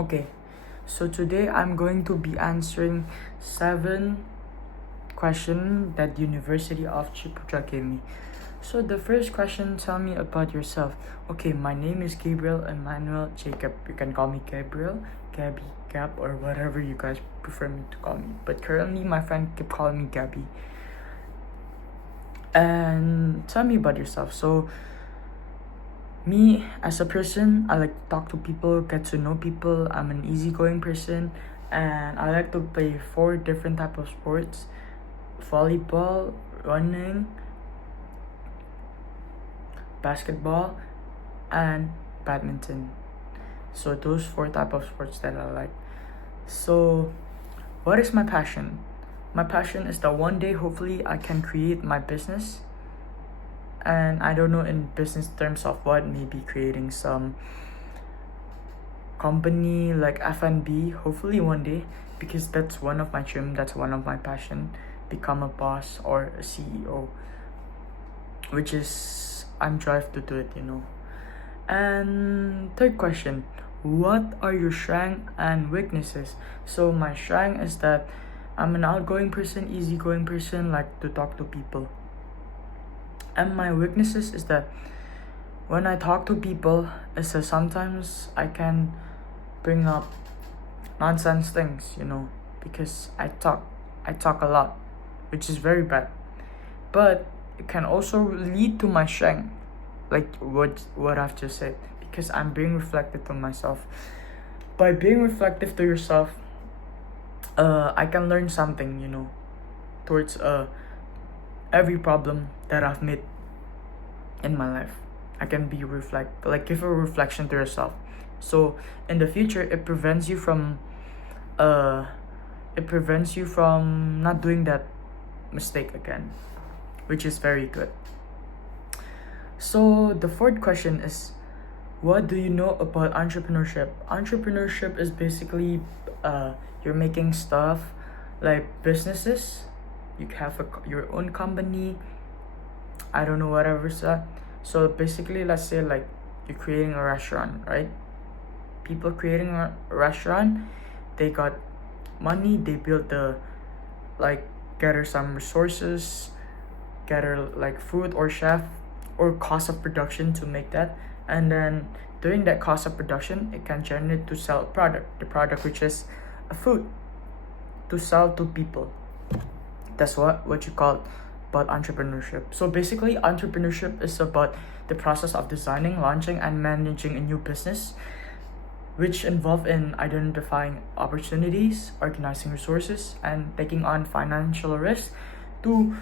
Okay, so today I'm going to be answering 7 questions that University of Chiputra gave me. So the first question, tell me about yourself. Okay, my name is Gabriel Immanuel Jacob. You can call me Gabriel, Gabby, Gab, or whatever you guys prefer me to call me. But currently my friend keep calling me Gabby. And tell me about yourself. So me as a person, I like to talk to people, get to know people. I'm an easygoing person, and I like to play 4 different type of sports: volleyball, running, basketball, and badminton. So those 4 type of sports that I like. So what is my passion? My passion is that one day hopefully I can create my business, and I don't know in business terms of what, maybe creating some company like F&B, hopefully one day, because that's one of my dream, that's one of my passion, become a boss or a CEO, which is I'm drive to do it. And third question, what are your strengths and weaknesses? So my strength is that I'm an outgoing person, easygoing person, like to talk to people. And my weaknesses is that when I talk to people, is that sometimes I can bring up nonsense things, because I talk a lot, which is very bad. But it can also lead to my strength, like what I've just said, because I'm being reflective to myself. By being reflective to yourself, I can learn something, towards every problem that I've made in my life. I can be give a reflection to yourself. So in the future, it prevents you from not doing that mistake again, which is very good. So the fourth question is, what do you know about entrepreneurship? Entrepreneurship is basically you're making stuff like businesses. You have your own company. I don't know, whatever's that. So basically, let's say like you're creating a restaurant, right? People creating a restaurant, they got money, they build gather some resources, gather like food or chef or cost of production to make that, and then during that cost of production, it can generate to sell the product which is a food, to sell to people. That's what you call about entrepreneurship. So basically, entrepreneurship is about the process of designing, launching, and managing a new business, which involve in identifying opportunities, organizing resources, and taking on financial risks to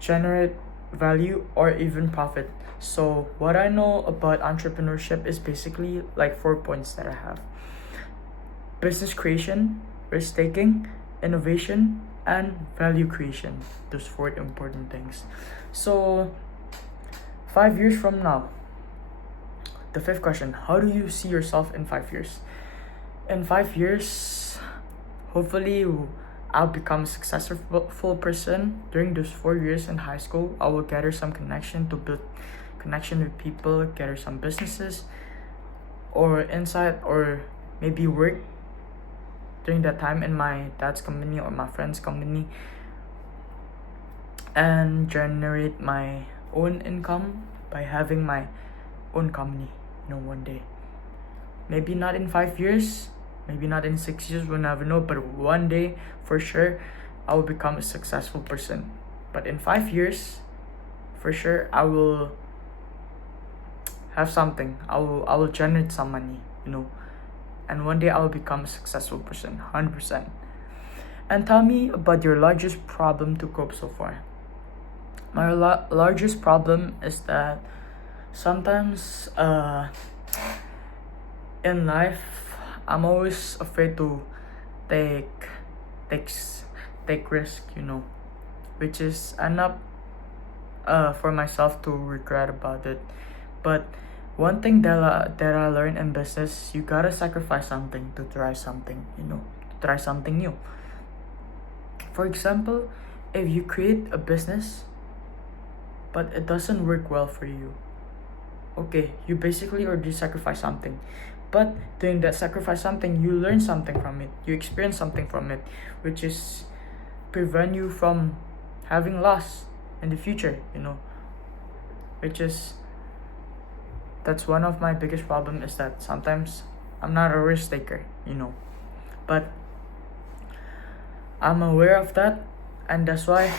generate value or even profit. So what I know about entrepreneurship is basically like 4 points that I have: business creation, risk taking, innovation, and value creation. Those 4 important things. So 5 years from now, the 5th question, how do you see yourself in 5 years? In 5 years, hopefully I'll become a successful person. During those 4 years in high school, I will gather some connection to build connection with people, gather some businesses or insight, or maybe work during that time in my dad's company or my friend's company, and generate my own income by having my own company, one day. Maybe not in 5 years, maybe not in 6 years, we'll never know, but one day for sure I will become a successful person. But in 5 years, for sure I will have something. I will generate some money, and one day I will become a successful person, 100%. And tell me about your largest problem to cope so far. My largest problem is that sometimes in life, I'm always afraid to take risk, which is enough for myself to regret about it. But one thing that I learned in business, you gotta sacrifice something to try something, to try something new. For example, if you create a business but it doesn't work well for you, okay, you basically already sacrifice something. But doing that sacrifice something, you learn something from it, you experience something from it, which is prevent you from having loss in the future, which is that's one of my biggest problem, is that sometimes I'm not a risk taker, but I'm aware of that, and that's why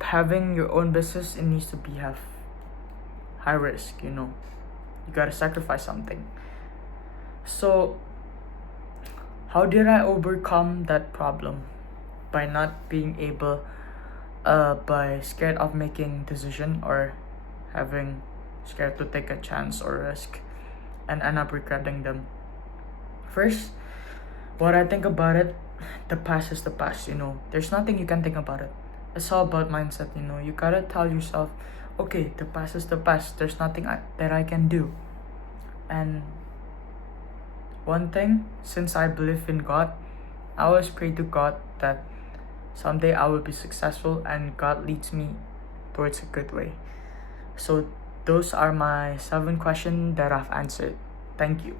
having your own business, it needs to be have high risk, you gotta sacrifice something. So how did I overcome that problem? By not being able by scared of making decision, or having scared to take a chance or risk and end up regretting them. First, what I think about it, the past is the past, there's nothing you can think about it. It's all about mindset, you gotta tell yourself, okay, the past is the past, there's nothing that I can do. And one thing, since I believe in God, I always pray to God that someday I will be successful and God leads me towards a good way. So those are my 7 questions that I've answered. Thank you.